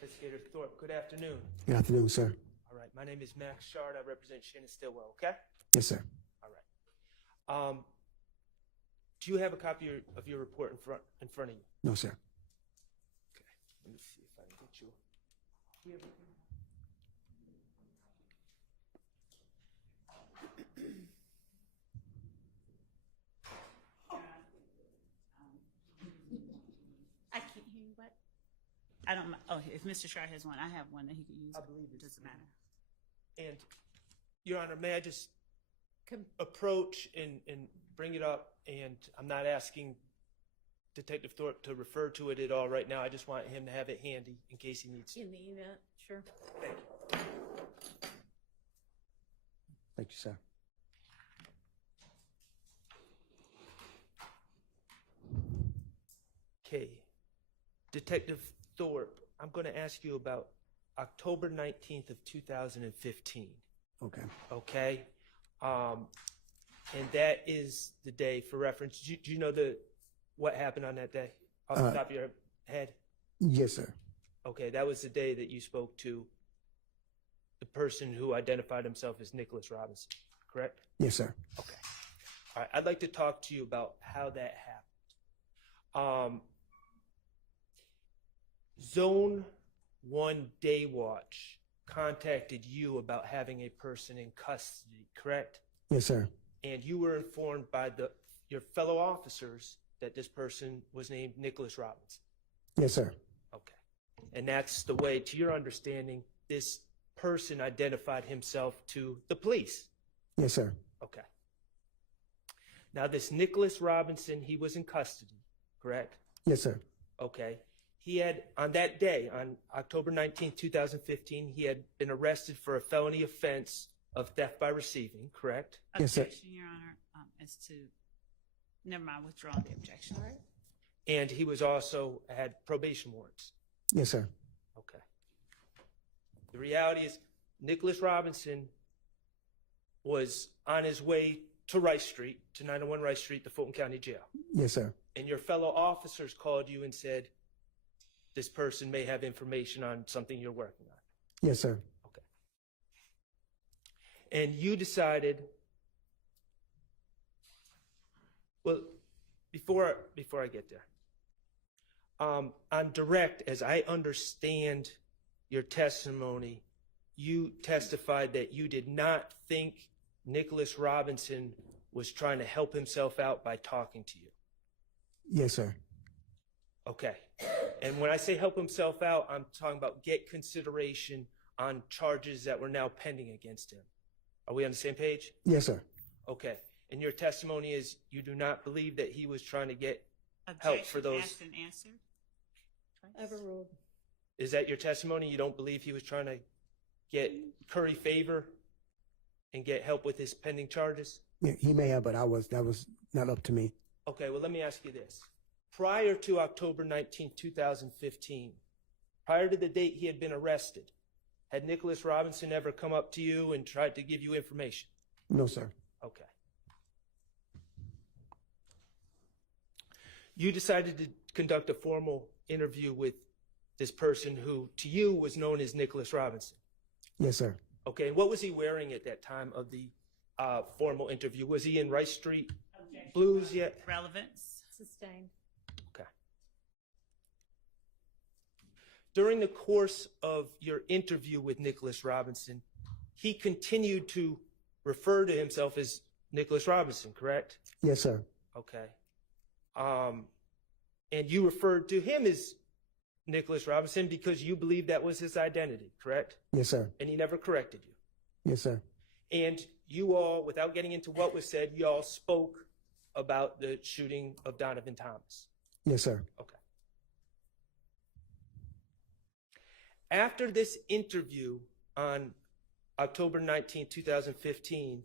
Investigator Thorpe, good afternoon. Good afternoon, sir. All right, my name is Max Schardt. I represent Shannon Stillwell, okay? Yes, sir. All right. Do you have a copy of your report in front of you? No, sir. Okay, let me see if I can get you. Do you have a- I can't hear you, what? I don't, oh, if Mr. Schardt has one, I have one that he could use. I believe it's- Doesn't matter. And, Your Honor, may I just approach and bring it up? And I'm not asking Detective Thorpe to refer to it at all right now. I just want him to have it handy in case he needs to. In the event, sure. Thank you. Thank you, sir. Okay. Detective Thorpe, I'm going to ask you about October 19th of 2015. Okay. Okay? And that is the day, for reference. Do you know what happened on that day off the top of your head? Yes, sir. Okay, that was the day that you spoke to the person who identified himself as Nicholas Robinson, correct? Yes, sir. Okay. All right, I'd like to talk to you about how that happened. Zone 1 Day Watch contacted you about having a person in custody, correct? Yes, sir. And you were informed by your fellow officers that this person was named Nicholas Robinson. Yes, sir. Okay. And that's the way, to your understanding, this person identified himself to the police. Yes, sir. Okay. Now, this Nicholas Robinson, he was in custody, correct? Yes, sir. Okay. He had, on that day, on October 19th, 2015, he had been arrested for a felony offense of theft by receiving, correct? Yes, sir. Objection, Your Honor, as to, never mind, withdraw the objection. All right. And he was also had probation warrants. Yes, sir. Okay. The reality is, Nicholas Robinson was on his way to Wright Street, to 901 Wright Street, the Fulton County Jail. Yes, sir. And your fellow officers called you and said, this person may have information on something you're working on. Yes, sir. Okay. And you decided, well, before I get there, on direct, as I understand your testimony, you testified that you did not think Nicholas Robinson was trying to help himself out by talking to you. Yes, sir. Okay. And when I say help himself out, I'm talking about get consideration on charges that were now pending against him. Are we on the same page? Yes, sir. Okay. And your testimony is you do not believe that he was trying to get help for Objection those. asked and answered. Twice. Overruled. Is that your testimony? You don't believe he was trying to get curry favor and get help with his pending charges? Yeah, he may have, but that was not up to me. Okay, well, let me ask you this. Prior to October 19, 2015, prior to the date he had been arrested, had Nicholas Robinson ever come up to you and tried to give you information? No, sir. Okay. You decided to conduct a formal interview with this person who, to you, was known as Nicholas Robinson. Yes, sir. Okay, and what was he wearing at that time of the formal interview? Was he in Wright Street Objection. Blues yet? Relevance. Sustained. Okay. During the course of your interview with Nicholas Robinson, he continued to refer to himself as Nicholas Robinson, correct? Yes, sir. Okay. And you referred to him as Nicholas Robinson because you believed that was his identity, correct? Yes, sir. And he never corrected you. Yes, sir. And you all, without getting into what was said, you all spoke about the shooting of Donovan Thomas. Yes, sir. Okay. After this interview on October 19, 2015,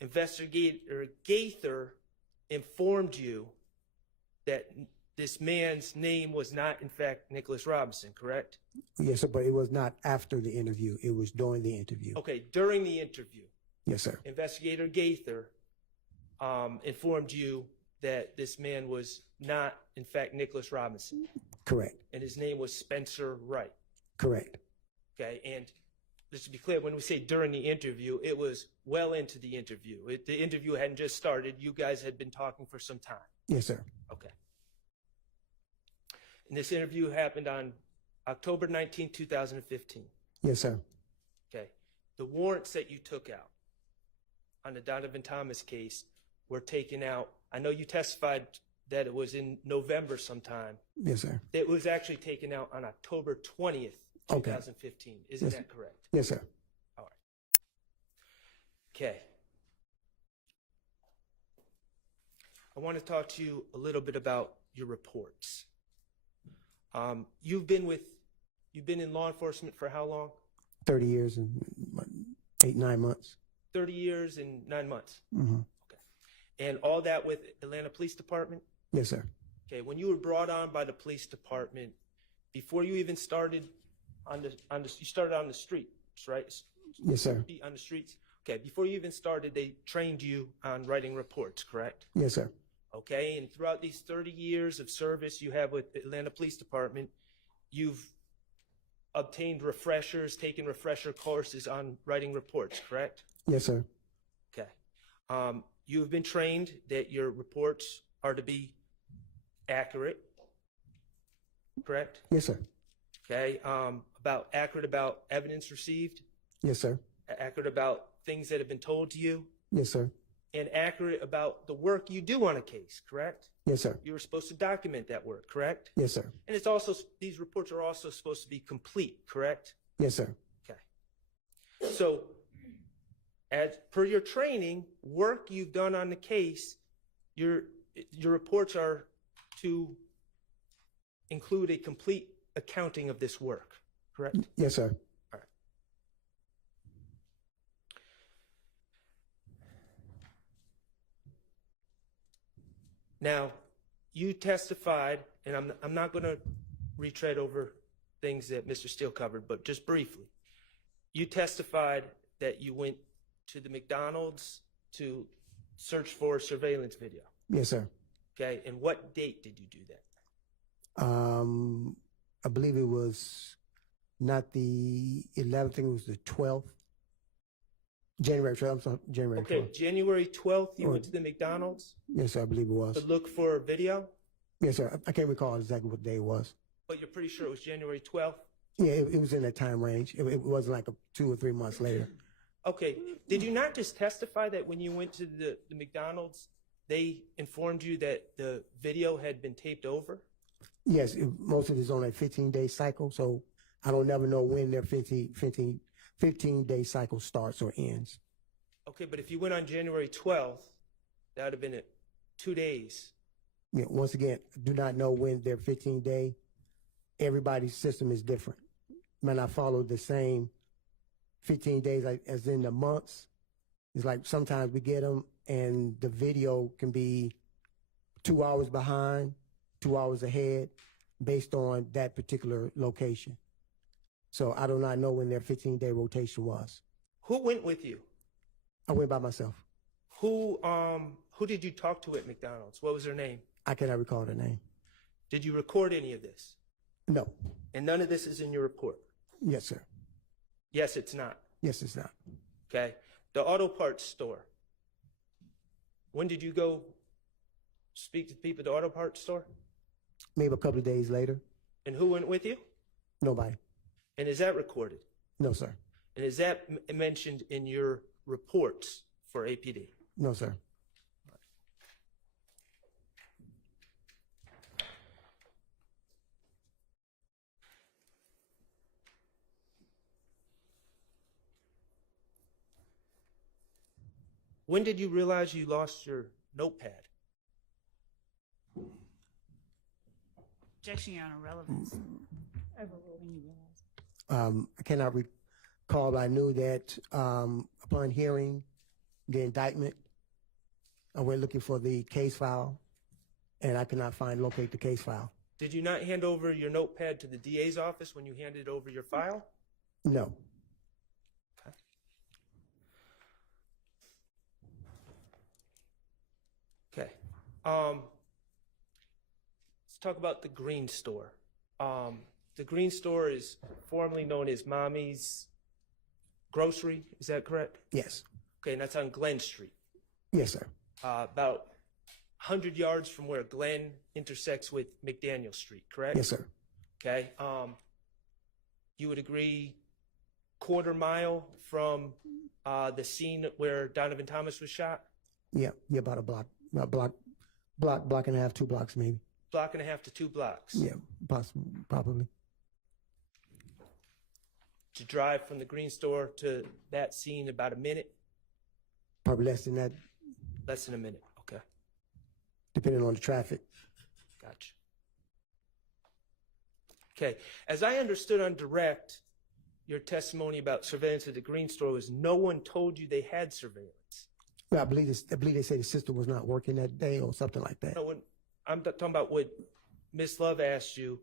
Investigator Gaither informed you that this man's name was not, in fact, Nicholas Robinson, correct? Yes, sir. But it was not after the interview. It was during the interview. Okay, during the interview, Yes, sir. Investigator Gaither informed you that this man was not, in fact, Nicholas Robinson, Correct. and his name was Spencer Wright. Correct. Okay, and let's be clear, when we say during the interview, it was well into the interview. The interview hadn't just started. You guys had been talking for some time. Yes, sir. Okay. And this interview happened on October 19, 2015. Yes, sir. Okay. The warrants that you took out on the Donovan Thomas case were taken out. I know you testified that it was in November sometime. Yes, sir. It was actually taken out on October 20th, 2015. Isn't Yes. that correct? Yes, sir. All right. Okay. I want to talk to you a little bit about your reports. You've been in law enforcement for how long? 30 years and 8-9 months. 30 years and 9 months. Mm-hmm. Okay. And all that with Atlanta Police Department? Yes, sir. Okay. When you were brought on by the police department, before you even started you started on the streets, right? Yes, sir. On the streets. Okay. Before you even started, they trained you on writing reports, correct? Yes, sir. Okay. And throughout these 30 years of service you have with Atlanta Police Department, you've obtained refreshers, taken refresher courses on writing reports, correct? Yes, sir. Okay. You have been trained that your reports are to be accurate, correct? Yes, sir. Okay. Accurate about evidence received, Yes, sir. accurate about things that have been told to you, Yes, sir. and accurate about the work you do on a case, correct? Yes, sir. You were supposed to document that work, correct? Yes, sir. And it's also, these reports are also supposed to be complete, correct? Yes, sir. Okay. So, as per your training, work you've done on the case, your reports are to include a complete accounting of this work, correct? Yes, sir. All right. Now, you testified, and I'm not going to retread over things that Mr. Steele covered, but just briefly. You testified that you went to the McDonald's to search for surveillance video. Yes, sir. Okay, and what date did you do that? I believe it was not the 11th, I think it was the 12th. January 12th, I'm sorry, January 12th. Okay, January 12th, you Or- went to the McDonald's Yes, sir, I believe it was. to look for video, Yes, sir. I can't recall exactly what day it was. but you're pretty sure it was January 12th? Yeah, it was in that time range. It wasn't like 2 or 3 months later. Okay, did you not just testify that when you went to the McDonald's, they informed you that the video had been taped over? Yes, most of it is on a 15-day cycle, so I don't never know when their 15-day cycle starts or ends. Okay, but if you went on January 12th, that would have been 2 days. Yeah, once again, I do not know when their 15-day. Everybody's system is different. May not follow the same 15 days like as in the months. It's like sometimes we get them and the video can be 2 hours behind, 2 hours ahead based on that particular location. So I do not know when their 15-day rotation was. Who went with you? I went by myself. Who did you talk to at McDonald's? What was their name? I cannot recall the name. Did you record any of this? No. And none of this is in your report? Yes, sir. Yes, it's not. Yes, it's not. Okay. The auto parts store. When did you go speak to the people at the auto parts store? Maybe a couple of days later. And who went with you? Nobody. And is that recorded? No, sir. And is that mentioned in your reports for APD? No, sir. When did you realize you lost your notepad? Objection, Your Honor, relevance. When you realize. I cannot recall, but I knew that upon hearing the indictment, I went looking for the case file, and I could not locate the case file. Did you not hand over your notepad to the DA's office when you handed over your file? No. Okay. Let's talk about the green store. the green store is formerly known as Mommy's Grocery. Is that correct? Yes. Okay, and that's on Glen Street. Yes, sir. About 100 yards from where Glen intersects with McDaniel Street, correct? Yes, sir. Okay. You would agree quarter mile from the scene where Donovan Thomas was shot? Yeah, about a block and a half, 2 blocks maybe. Block and a half to 2 blocks. Yeah, possibly, probably. To drive from the green store to that scene about a minute? Probably less than that, Less than a minute. Okay. depending on the traffic. Gotcha. Okay. As I understood on direct, your testimony about surveillance at the green store was no one told you they had surveillance. Well, I believe they said the system was not working that day or something like that. No, when I'm talking about what Ms. Love asked you,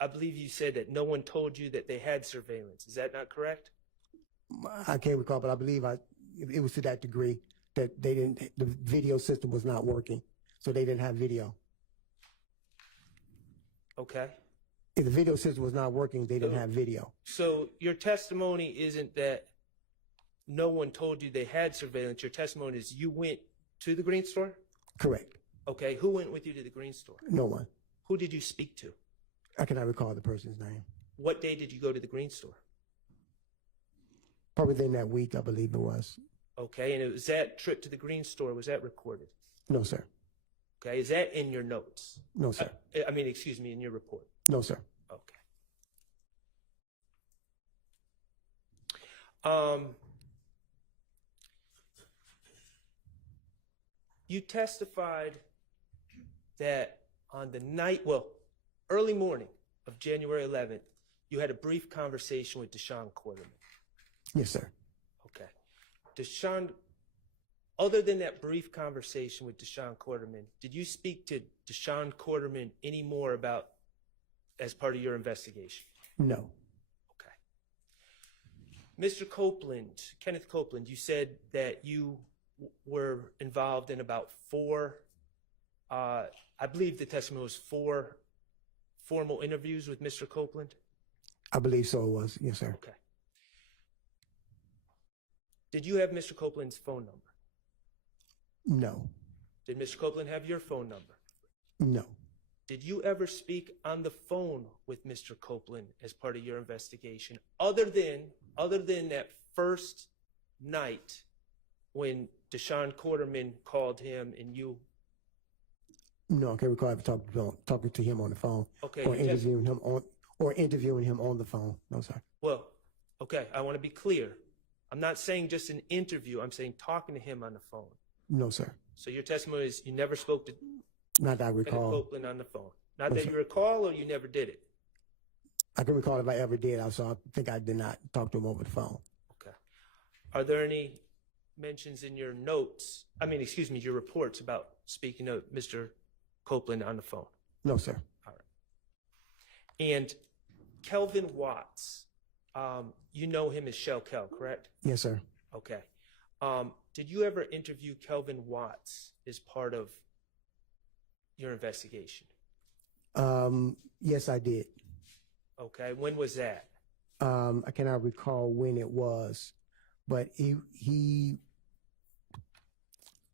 I believe you said that no one told you that they had surveillance. Is that not correct? I can't recall, but I believe it was to that degree that the video system was not working, so they didn't have video. Okay. If the video system was not working, they didn't have video. So your testimony isn't that no one told you they had surveillance. Your testimony is you went to the green store? Correct. Okay. Who went with you to the green store? No one. Who did you speak to? I cannot recall the person's name. What day did you go to the green store? Probably within that week, I believe it was. Okay. And it was that trip to the green store, was that recorded? No, sir. Okay. Is that in your notes? No, sir. Excuse me, in your report? No, sir. Okay. You testified that on the night, early morning of January 11th, you had a brief conversation with Deshaun Quarterman. Yes, sir. Okay. Deshaun, other than that brief conversation with Deshaun Quarterman, did you speak to Deshaun Quarterman any more about as part of your investigation? No. Okay. Mr. Copeland, Kenneth Copeland, you said that you were involved in about 4, I believe the testimony was 4 formal interviews with Mr. Copeland? I believe so it was. Yes, sir. Okay. Did you have Mr. Copeland's phone number? No. Did Mr. Copeland have your phone number? No. Did you ever speak on the phone with Mr. Copeland as part of your investigation, other than that first night when Deshaun Quarterman called him and you? No, I can't recall ever talking to him on the phone. Okay. Or interviewing him on the phone. No, sir. Well, okay, I want to be clear. I'm not saying just an interview. I'm saying talking to him on the phone. No, sir. So your testimony is you never spoke to Not that I Kenneth recall. Copeland on the phone. Not No, that sir. you recall, or you never did it. I can recall if I ever did. So I think I did not talk to him over the phone. Okay. Are there any mentions in your notes, your reports about speaking to Mr. Copeland on the phone? No, sir. All right. And Kelvin Watts, you know him as Shell Kel, correct? Yes, sir. Okay. Did you ever interview Kelvin Watts as part of your investigation? Yes, I did. Okay. When was that? I cannot recall when it was, but he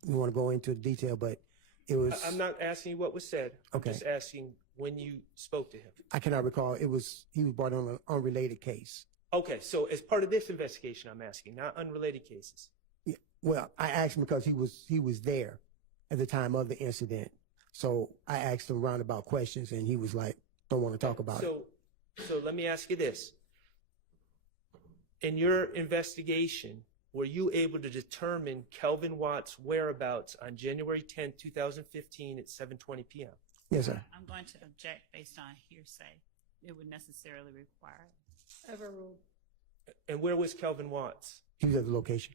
we want to go into detail, but it was. I'm not asking you what was said. Okay. I'm just asking when you spoke to him. I cannot recall. He was brought on an unrelated case. Okay. So as part of this investigation, I'm asking, not unrelated cases. Yeah. Well, I asked him because he was there at the time of the incident. So I asked him roundabout questions, and he was like, "Don't want to talk about it." So let me ask you this. In your investigation, were you able to determine Kelvin Watts' whereabouts on January 10th, 2015 at 7:20 p.m.? Yes, sir. I'm going to object based on hearsay. It would necessarily require. Overruled. And where was Kelvin Watts? He was at the location,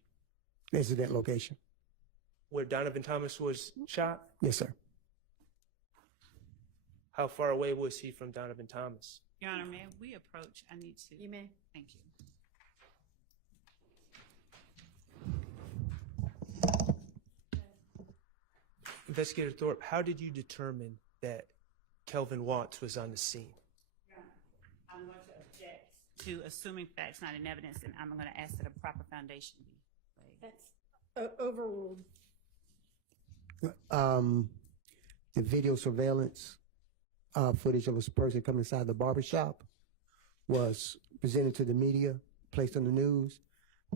the incident location. Where Donovan Thomas was shot? Yes, sir. How far away was he from Donovan Thomas? Your Honor, may we approach? I need to. You may. Thank you. Investigator Thorpe, how did you determine that Kelvin Watts was on the scene? Your to assuming facts not in evidence, and I'm going to ask that a proper foundation be laid. That's overruled. The video surveillance footage of a person coming inside the barbershop was presented to the media, placed on the news,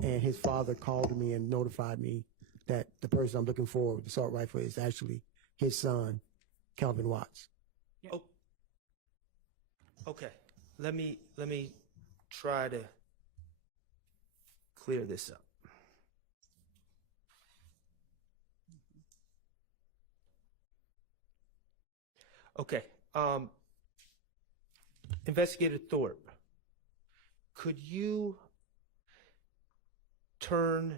and his father called me and notified me that the person I'm looking for with the assault rifle is actually his son, Calvin Watts. Oh, okay. Let me try to clear this up. Okay. Investigator Thorpe, could you turn?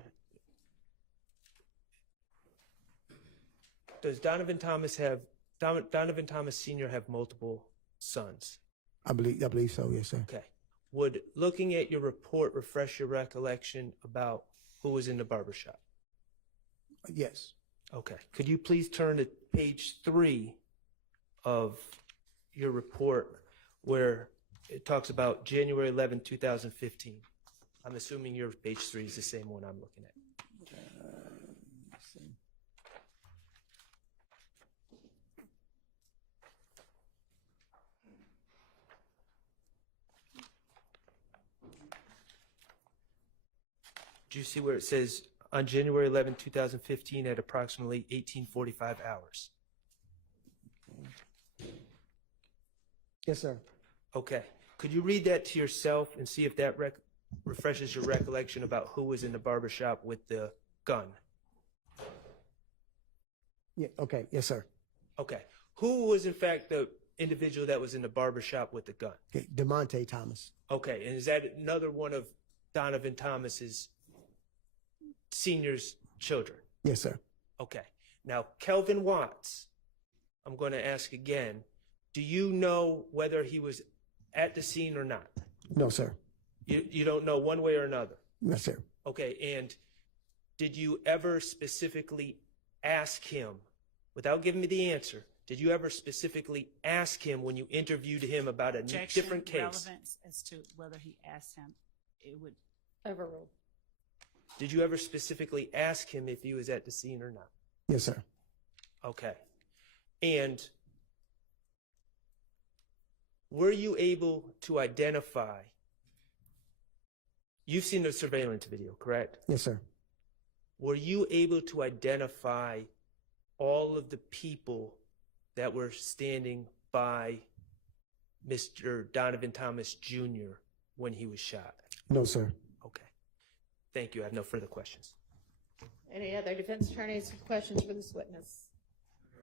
Does Donovan Thomas Sr. have multiple sons? I believe so, yes, sir. Okay. Would looking at your report refresh your recollection about who was in the barbershop? Yes. Okay. Could you please turn to page 3 of your report where it talks about January 11, 2015? I'm assuming your page 3 is the same one I'm looking at. Do you see where it says on January 11, 2015 at approximately 18:45 hours? Yes, sir. Okay. Could you read that to yourself and see if that refreshes your recollection about who was in the barbershop with the gun? Yeah, okay, yes, sir. Okay. Who was in fact the individual that was in the barbershop with the gun? Okay, DeMonte Thomas. Okay. And is that another one of Donovan Thomas's senior's children? Yes, sir. Okay. Now, Kelvin Watts, I'm going to ask again, do you know whether he was at the scene or not? No, sir. You don't know one way or another? Yes, sir. Okay. And did you ever specifically ask him, without giving me the answer, did you ever specifically ask him when you interviewed him about a Objection, different case? relevance as to whether he asked him, it would. Overruled. Did you ever specifically ask him if he was at the scene or not? Yes, sir. Okay. And were you able to identify, you've seen the surveillance video, correct? Yes, sir. Were you able to identify all of the people that were standing by Mr. Donovan Thomas Jr. when he was shot? No, sir. Okay. Thank you. I have no further questions. Any other defense attorneys with questions for this witness?